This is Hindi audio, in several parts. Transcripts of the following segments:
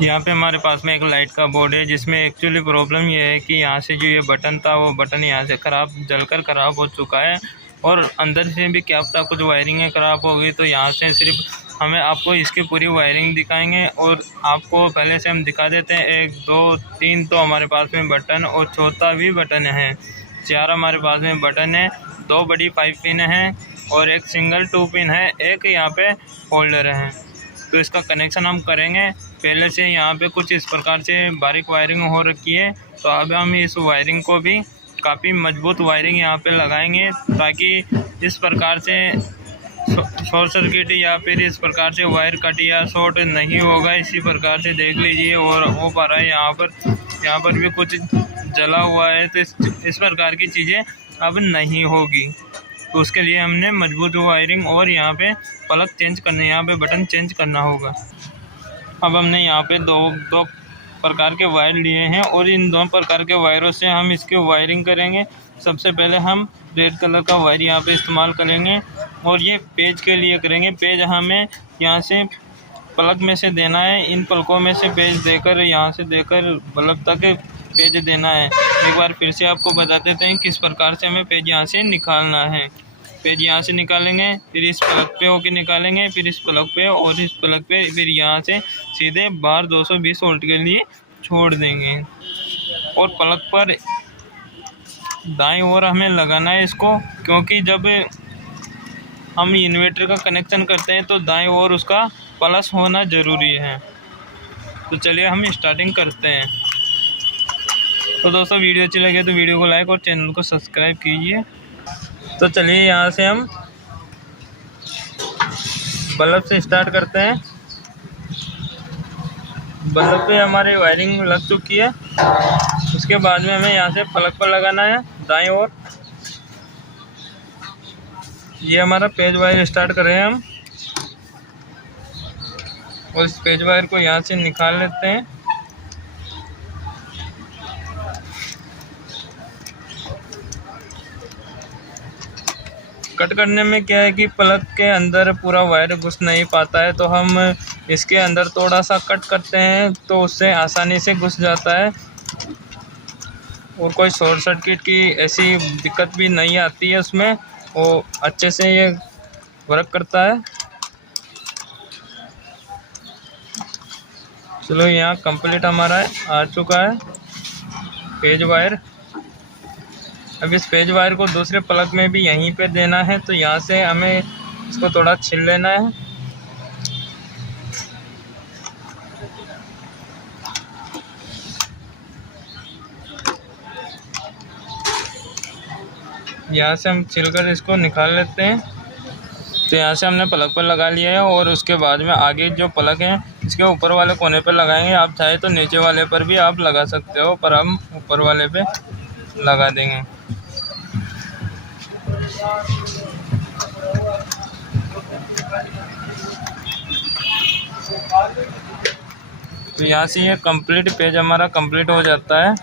यहाँ पे हमारे पास में एक लाइट का बोर्ड है, जिसमें एक्चुअली प्रॉब्लम ये है कि यहाँ से जो ये बटन था वो बटन यहाँ से जलकर ख़राब हो चुका है, और अंदर से भी क्या पता कुछ वायरिंग ख़राब हो गई। तो यहाँ से सिर्फ हमें आपको इसकी पूरी वायरिंग दिखाएंगे, और आपको पहले से हम दिखा देते हैं। 1 2 3 तो हमारे पास में बटन, और चौथा भी बटन है। 4 हमारे पास में बटन है, 2 बड़ी 5 पिन है और एक सिंगल 2 पिन है, एक यहाँ पे होल्डर है। तो इसका कनेक्शन हम करेंगे। पहले से यहाँ पे कुछ इस प्रकार से बारीक वायरिंग हो रखी है, तो अब हम इस वायरिंग को भी काफ़ी मजबूत वायरिंग यहाँ पे लगाएंगे, ताकि इस प्रकार से शॉर्ट सर्किट या फिर इस प्रकार से वायर कट या शॉर्ट नहीं होगा। इसी प्रकार से देख लीजिए, और हो पा रहा है यहाँ पर भी कुछ जला हुआ है, तो इस प्रकार की चीज़ें अब नहीं होगी। तो उसके लिए हमने मजबूत वायरिंग और यहाँ पे प्लग चेंज करने, यहाँ पे बटन चेंज करना होगा। अब हमने यहाँ पे दो प्रकार के वायर लिए हैं, और इन दोनों प्रकार के वायरों से हम इसकी वायरिंग करेंगे। सबसे पहले हम रेड कलर का वायर यहाँ पे इस्तेमाल करेंगे, और ये पेज के लिए करेंगे। पेज हमें यहाँ से प्लग में से देना है, इन प्लगों में से पेज देकर यहाँ से देकर बल्ब तक पेज देना है। एक बार फिर से आपको बता देते हैं किस प्रकार से हमें पेज यहाँ से निकालना है। पेज यहाँ से निकालेंगे, फिर इस प्लग पे होके निकालेंगे, फिर इस प्लग पे और इस प्लग पे, फिर यहाँ से सीधे बाहर 220 वोल्ट के लिए छोड़ देंगे। और प्लग पर दाईं ओर हमें लगाना है इसको, क्योंकि जब हम इन्वर्टर का कनेक्शन करते हैं तो दाईं ओर उसका प्लस होना ज़रूरी है। तो चलिए हम स्टार्टिंग करते हैं। तो दोस्तों, वीडियो अच्छी लगे तो वीडियो को लाइक और चैनल को सब्सक्राइब कीजिए। तो चलिए यहाँ से हम बल्ब से स्टार्ट करते हैं। बल्ब पे हमारी वायरिंग लग चुकी है। उसके बाद में हमें यहाँ से प्लग पर लगाना है दाईं ओर। ये हमारा पेज वायर स्टार्ट कर रहे हैं हम, और इस पेज वायर को यहाँ से निकाल लेते हैं। कट करने में क्या है कि प्लग के अंदर पूरा वायर घुस नहीं पाता है, तो हम इसके अंदर थोड़ा सा कट करते हैं, तो उससे आसानी से घुस जाता है, और कोई शॉर्ट सर्किट की ऐसी दिक्कत भी नहीं आती है उसमें। वो अच्छे से ये वर्क करता है। चलो, यहाँ कंप्लीट हमारा आ चुका है पेज वायर। अब इस पेज वायर को दूसरे प्लग में भी यहीं पे देना है, तो यहाँ से हमें इसको थोड़ा छील लेना है। यहाँ से हम छीलकर इसको निकाल लेते हैं। तो यहाँ से हमने प्लग पर लगा लिया है, और उसके बाद में आगे जो प्लग हैं इसके ऊपर वाले कोने पर लगाएंगे। आप चाहे तो नीचे वाले पर भी आप लगा सकते हो, पर हम ऊपर वाले पे लगा देंगे। तो यहाँ से ये कंप्लीट पेज हमारा कंप्लीट हो जाता है।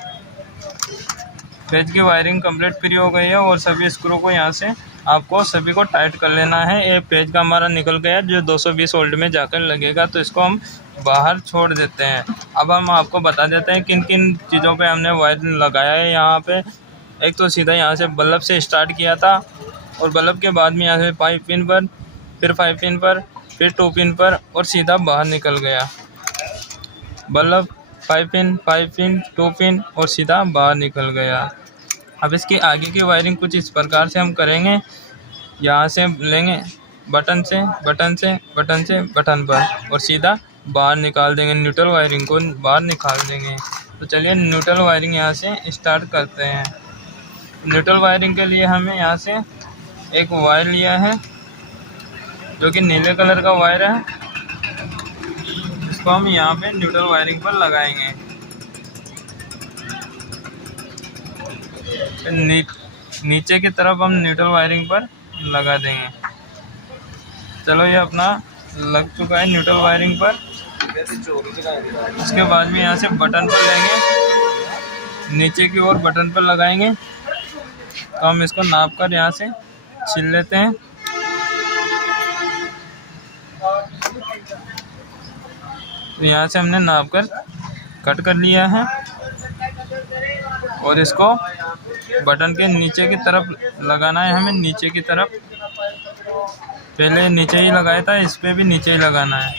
पेज की वायरिंग कंप्लीट फ्री हो गई है, और सभी स्क्रू को यहाँ से आपको सभी को टाइट कर लेना है। ये पेज का हमारा निकल गया जो 220 वोल्ट में जाकर लगेगा, तो इसको हम बाहर छोड़ देते हैं। अब हम आपको बता देते हैं किन किन चीज़ों पे हमने वायर लगाया है यहाँ पे। एक तो सीधा यहाँ से बल्ब से स्टार्ट किया था, और बल्ब के बाद में यहाँ से 5 पिन पर, फिर 5 पिन पर, फिर 2 पिन पर, और सीधा बाहर निकल गया। बल्ब 5 पिन 2 पिन और सीधा बाहर निकल गया। अब इसकी आगे की वायरिंग कुछ इस प्रकार से हम करेंगे। यहाँ से लेंगे बटन से बटन पर, और सीधा बाहर निकाल देंगे। न्यूट्रल वायरिंग को बाहर निकाल देंगे। तो चलिए न्यूट्रल वायरिंग यहाँ से स्टार्ट करते हैं। न्यूट्रल वायरिंग के लिए हमें यहाँ से एक वायर लिया है, जो कि नीले कलर का वायर है। इसको हम यहाँ पे न्यूट्रल वायरिंग पर लगाएंगे। नीचे की तरफ हम न्यूट्रल वायरिंग पर लगा देंगे। चलो, ये अपना लग चुका है न्यूट्रल वायरिंग पर। उसके बाद में यहाँ से बटन पर लेंगे, नीचे की ओर बटन पर लगाएंगे। तो हम इसको नाप कर यहाँ से छील लेते हैं। तो यहाँ से हमने नाप कर कट कर लिया है और इसको बटन के नीचे की तरफ लगाना है हमें, नीचे की तरफ। पहले नीचे ही लगाया था, इस पे भी नीचे ही लगाना है।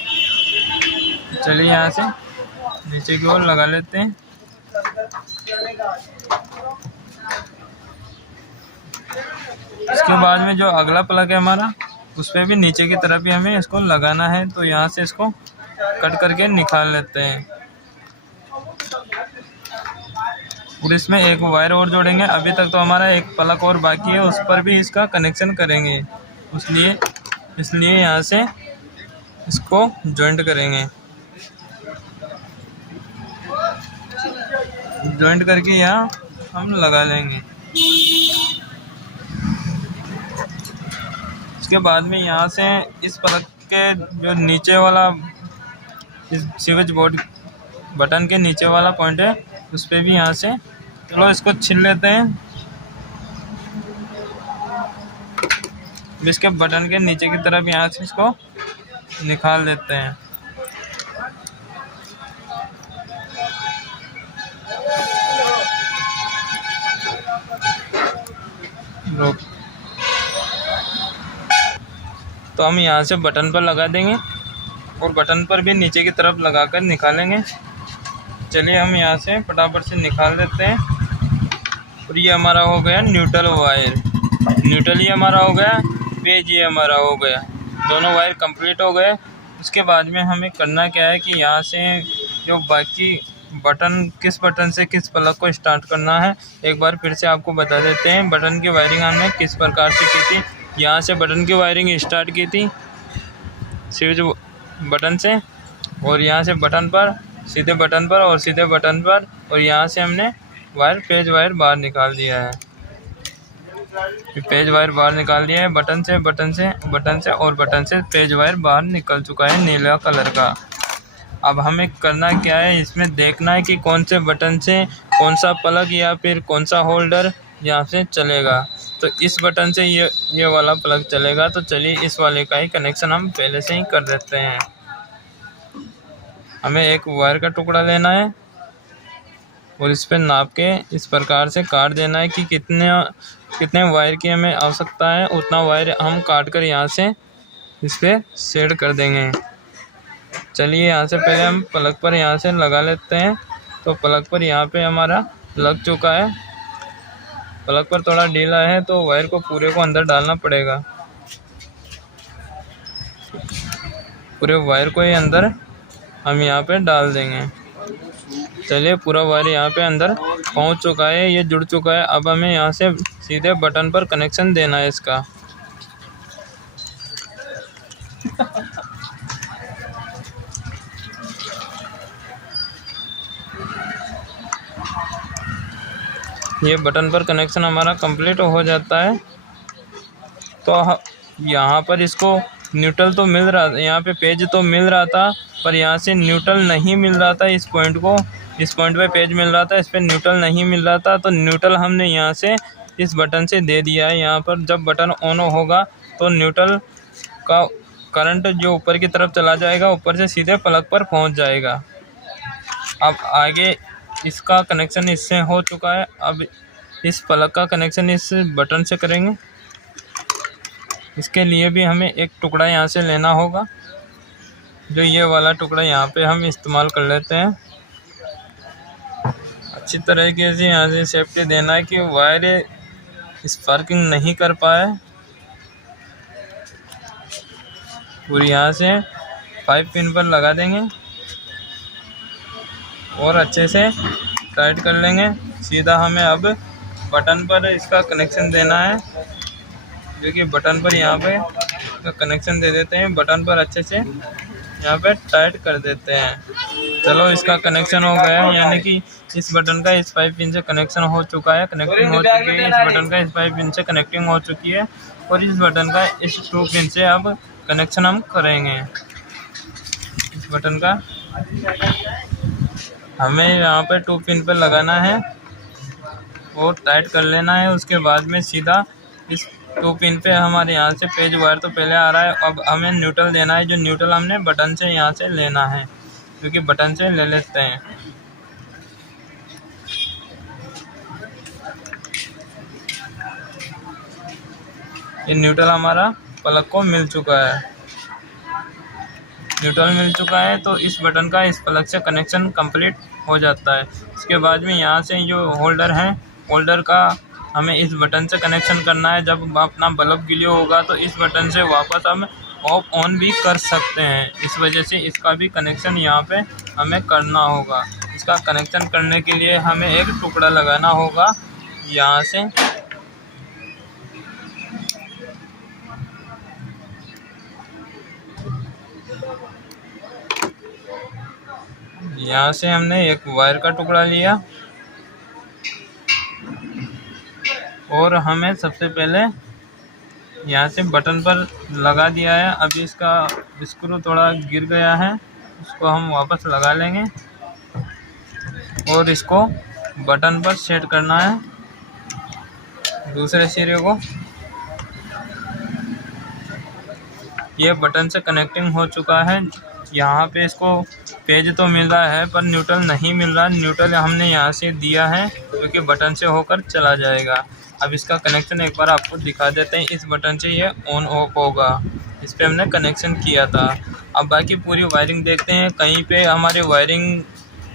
चलिए यहाँ से नीचे की ओर लगा लेते हैं। इसके बाद में जो अगला प्लग है हमारा, उस पर भी नीचे की तरफ ही हमें इसको लगाना है। तो यहाँ से इसको कट करके निकाल लेते हैं और इसमें एक वायर और जोड़ेंगे। अभी तक तो हमारा एक प्लग और बाकी है, उस पर भी इसका कनेक्शन करेंगे, इसलिए यहाँ से इसको जॉइंट करेंगे। जॉइंट करके यहाँ हम लगा लेंगे। उसके बाद में यहाँ से इस प्लग के जो नीचे वाला, इस स्विच बोर्ड बटन के नीचे वाला पॉइंट है, उस पर भी यहाँ से चलो इसको छील लेते हैं। इसके बटन के नीचे की तरफ यहाँ से इसको निकाल देते हैं। तो हम यहाँ से बटन पर लगा देंगे और बटन पर भी नीचे की तरफ लगाकर निकालेंगे। चलिए हम यहाँ से फटाफट से निकाल देते हैं। और ये हमारा हो गया न्यूट्रल वायर, न्यूट्रल ही हमारा हो गया, पेज ये हमारा हो गया, दोनों वायर कंप्लीट हो गए। उसके बाद में हमें करना क्या है कि यहाँ से जो बाकी बटन, किस बटन से किस प्लग को स्टार्ट करना है, एक बार फिर से आपको बता देते हैं। बटन की वायरिंग हमने किस प्रकार से की थी। यहाँ से बटन की वायरिंग स्टार्ट की थी स्विच बटन से, और यहाँ से बटन पर, सीधे बटन पर और सीधे बटन पर, और यहाँ से हमने वायर, पेज वायर बाहर निकाल दिया है। पेज वायर बाहर निकाल दिया है बटन से और बटन से पेज वायर बाहर निकल चुका है नीला कलर का। अब हमें करना क्या है, इसमें देखना है कि कौन से बटन से कौन सा प्लग या फिर कौन सा होल्डर यहाँ से चलेगा। तो इस बटन से ये वाला प्लग चलेगा। तो चलिए इस वाले का ही कनेक्शन हम पहले से ही कर देते हैं। हमें एक वायर का टुकड़ा लेना है और इस पर नाप के इस प्रकार से काट देना है कि कितने वायर की हमें आवश्यकता है, उतना वायर हम काट कर यहाँ से इस पर सेट कर देंगे। चलिए यहाँ से पहले हम प्लग पर यहाँ से लगा लेते हैं। तो प्लग पर यहाँ पे हमारा लग चुका है। प्लग पर थोड़ा ढीला है तो वायर को पूरे को अंदर डालना पड़ेगा। पूरे वायर को ही अंदर हम यहाँ पे डाल देंगे। चलिए पूरा वायर यहाँ पे अंदर पहुँच चुका है, ये जुड़ चुका है। अब हमें यहाँ से सीधे बटन पर कनेक्शन देना है इसका। ये बटन पर कनेक्शन हमारा कंप्लीट हो जाता है। तो यहाँ पर इसको न्यूट्रल तो मिल रहा था, यहाँ पे पेज तो मिल रहा था, पर यहाँ से न्यूट्रल नहीं मिल रहा था। इस पॉइंट पे पेज मिल रहा था, इस पे न्यूट्रल नहीं मिल रहा था। तो न्यूट्रल हमने यहाँ से इस बटन से दे दिया है। यहाँ पर जब बटन ऑन होगा तो न्यूट्रल का करंट जो ऊपर की तरफ चला जाएगा, ऊपर से सीधे प्लग पर पहुँच जाएगा। अब आगे इसका कनेक्शन इससे हो चुका है। अब इस प्लग का कनेक्शन इस बटन से करेंगे। इसके लिए भी हमें एक टुकड़ा यहाँ से लेना होगा, जो ये वाला टुकड़ा यहाँ पे हम इस्तेमाल कर लेते हैं। अच्छी तरीके से यहाँ से सेफ्टी देना है कि वायर स्पार्किंग नहीं कर पाए। पूरी यहाँ से 5 पिन पर लगा देंगे और अच्छे से टाइट कर लेंगे। सीधा हमें अब बटन पर इसका कनेक्शन देना है, जो कि बटन पर यहाँ पे कनेक्शन दे देते हैं। बटन पर अच्छे से यहाँ पे टाइट कर देते हैं। चलो इसका कनेक्शन हो गया है, यानी कि इस बटन का इस 5 पिन से कनेक्शन हो चुका है, कनेक्टिंग हो चुकी है। इस बटन का इस 5 पिन से कनेक्टिंग हो चुकी है और इस बटन का इस 2 पिन से अब कनेक्शन हम करेंगे। इस बटन का हमें यहाँ पे 2 पिन पर लगाना है और टाइट कर लेना है। उसके बाद में सीधा इस 2 पिन पे हमारे यहाँ से पेज वायर तो पहले आ रहा है। अब हमें न्यूट्रल देना है, जो न्यूट्रल हमने बटन से यहाँ से लेना है। क्योंकि बटन से ले लेते हैं। ये न्यूट्रल हमारा प्लग को मिल चुका है। न्यूट्रल मिल चुका है तो इस बटन का इस प्लग से कनेक्शन कंप्लीट हो जाता है। इसके बाद में यहाँ से जो होल्डर है, होल्डर का हमें इस बटन से कनेक्शन करना है। जब अपना बल्ब गिले होगा तो इस बटन से वापस हम ऑफ ऑन भी कर सकते हैं। इस वजह से इसका भी कनेक्शन यहाँ पे हमें करना होगा। इसका कनेक्शन करने के लिए हमें एक टुकड़ा लगाना होगा यहाँ से। यहाँ से हमने एक वायर का टुकड़ा लिया और हमें सबसे पहले यहाँ से बटन पर लगा दिया है। अभी इसका स्क्रू थोड़ा गिर गया है, उसको हम वापस लगा लेंगे और इसको बटन पर सेट करना है दूसरे सिरे को। ये बटन से कनेक्टिंग हो चुका है। यहाँ पे इसको पेज तो मिल रहा है पर न्यूट्रल नहीं मिल रहा। न्यूट्रल हमने यहाँ से दिया है क्योंकि बटन से होकर चला जाएगा। अब इसका कनेक्शन एक बार आपको दिखा देते हैं। इस बटन से ये ऑन ऑफ होगा, इस पे हमने कनेक्शन किया था। अब बाकी पूरी वायरिंग देखते हैं। कहीं पे हमारी वायरिंग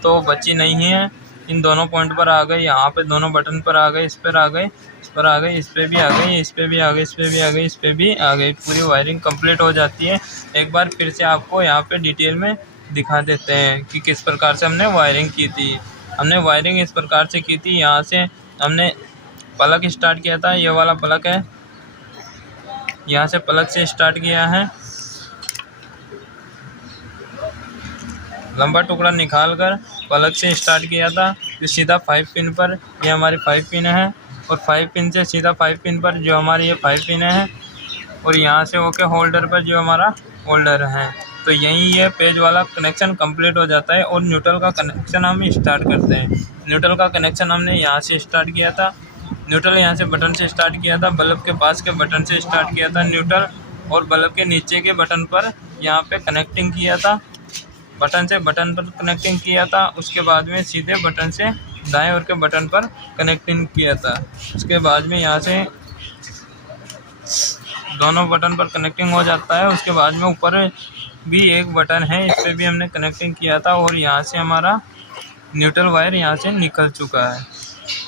तो बची नहीं है। इन दोनों पॉइंट पर आ गए, यहाँ पे दोनों बटन पर आ गए, इस पर आ गए, इस पर आ गए, इस पे भी आ गई, इस पे भी आ गई, इस पे भी आ गई, इस पे भी आ गई। पूरी वायरिंग कंप्लीट हो जाती है। एक बार फिर से आपको यहाँ पे डिटेल में दिखा देते हैं कि किस प्रकार से हमने वायरिंग की थी। हमने वायरिंग इस प्रकार से की थी। यहाँ से हमने प्लग स्टार्ट किया था, ये वाला प्लग है, यहाँ से प्लग से स्टार्ट किया है। लंबा टुकड़ा निकाल कर प्लग से स्टार्ट किया था। तो सीधा 5 पिन पर, ये हमारी 5 पिन है और 5 पिन से सीधा 5 पिन पर जो हमारी ये 5 पिन है और यहाँ से होके होल्डर पर जो हमारा होल्डर है। तो यहीं ये पेज वाला कनेक्शन कंप्लीट हो जाता है और न्यूट्रल का कनेक्शन हम स्टार्ट करते हैं। न्यूट्रल का कनेक्शन हमने यहाँ से स्टार्ट किया था। न्यूट्रल यहाँ से बटन से स्टार्ट किया था, बल्ब के पास के बटन से स्टार्ट किया था न्यूट्रल, और बल्ब के नीचे के बटन पर यहाँ पे कनेक्टिंग किया था। बटन से बटन पर कनेक्टिंग किया था। उसके बाद में सीधे बटन से दाएं ओर के बटन पर कनेक्टिंग किया था। उसके बाद में यहाँ से दोनों बटन पर कनेक्टिंग हो जाता है। उसके बाद में ऊपर भी एक बटन है, इस पर भी हमने कनेक्टिंग किया था और यहाँ से हमारा न्यूट्रल वायर यहाँ से निकल चुका है।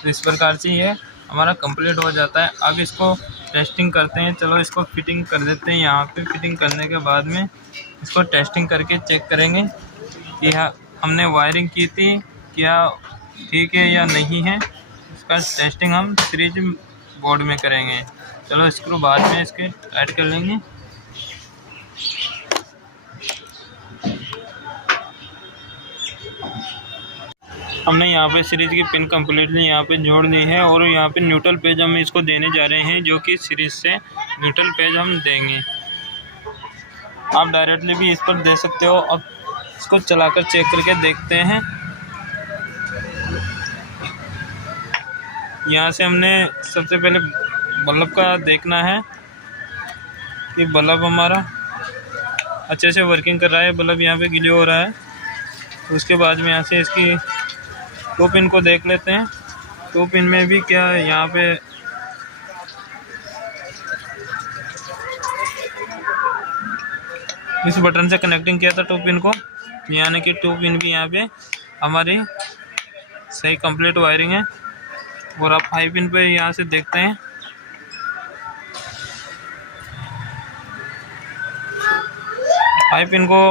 तो इस प्रकार से ये हमारा कंप्लीट हो जाता है। अब इसको टेस्टिंग करते हैं। चलो इसको फिटिंग कर देते हैं। यहाँ पे फिटिंग करने के बाद में इसको टेस्टिंग करके चेक करेंगे कि हमने वायरिंग की थी क्या ठीक है या नहीं है। इसका टेस्टिंग हम सीरीज बोर्ड में करेंगे। चलो स्क्रू बाद में इसके ऐड कर लेंगे। हमने यहाँ पे सीरीज की पिन कम्प्लीटली यहाँ पे जोड़ दी है और यहाँ पे न्यूट्रल पेज हम इसको देने जा रहे हैं, जो कि सीरीज से न्यूट्रल पेज हम देंगे। आप डायरेक्टली भी इस पर दे सकते हो। अब इसको चलाकर चेक करके देखते हैं। यहाँ से हमने सबसे पहले बल्ब का देखना है कि बल्ब हमारा अच्छे से वर्किंग कर रहा है। बल्ब यहाँ पे गिले हो रहा है। उसके बाद में यहाँ से इसकी 2 पिन को देख लेते हैं। 2 पिन में भी क्या यहाँ पे इस बटन से कनेक्टिंग किया था 2 पिन को, यानी कि 2 पिन भी यहाँ पे हमारी सही कंप्लीट वायरिंग है। और अब 5 पिन पे यहाँ से देखते हैं। फाइव पिन को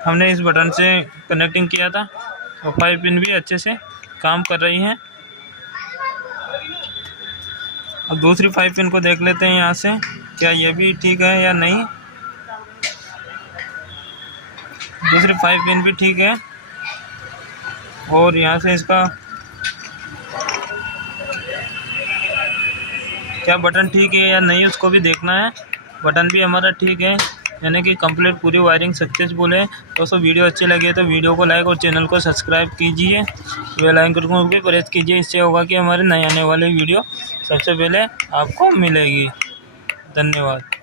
हमने इस बटन से कनेक्टिंग किया था और 5 पिन भी अच्छे से काम कर रही हैं। अब दूसरी 5 पिन को देख लेते हैं यहाँ से, क्या ये भी ठीक है या नहीं। दूसरी 5 पिन भी ठीक है और यहाँ से इसका क्या बटन ठीक है या नहीं उसको भी देखना है। बटन भी हमारा ठीक है, यानी कि कंप्लीट पूरी वायरिंग सक्सेसफुल है। दोस्तों वीडियो अच्छी लगी तो वीडियो को लाइक और चैनल को सब्सक्राइब कीजिए, बेल आइकन को भी प्रेस कीजिए। इससे होगा कि हमारे नए आने वाले वीडियो सबसे पहले आपको मिलेगी। धन्यवाद।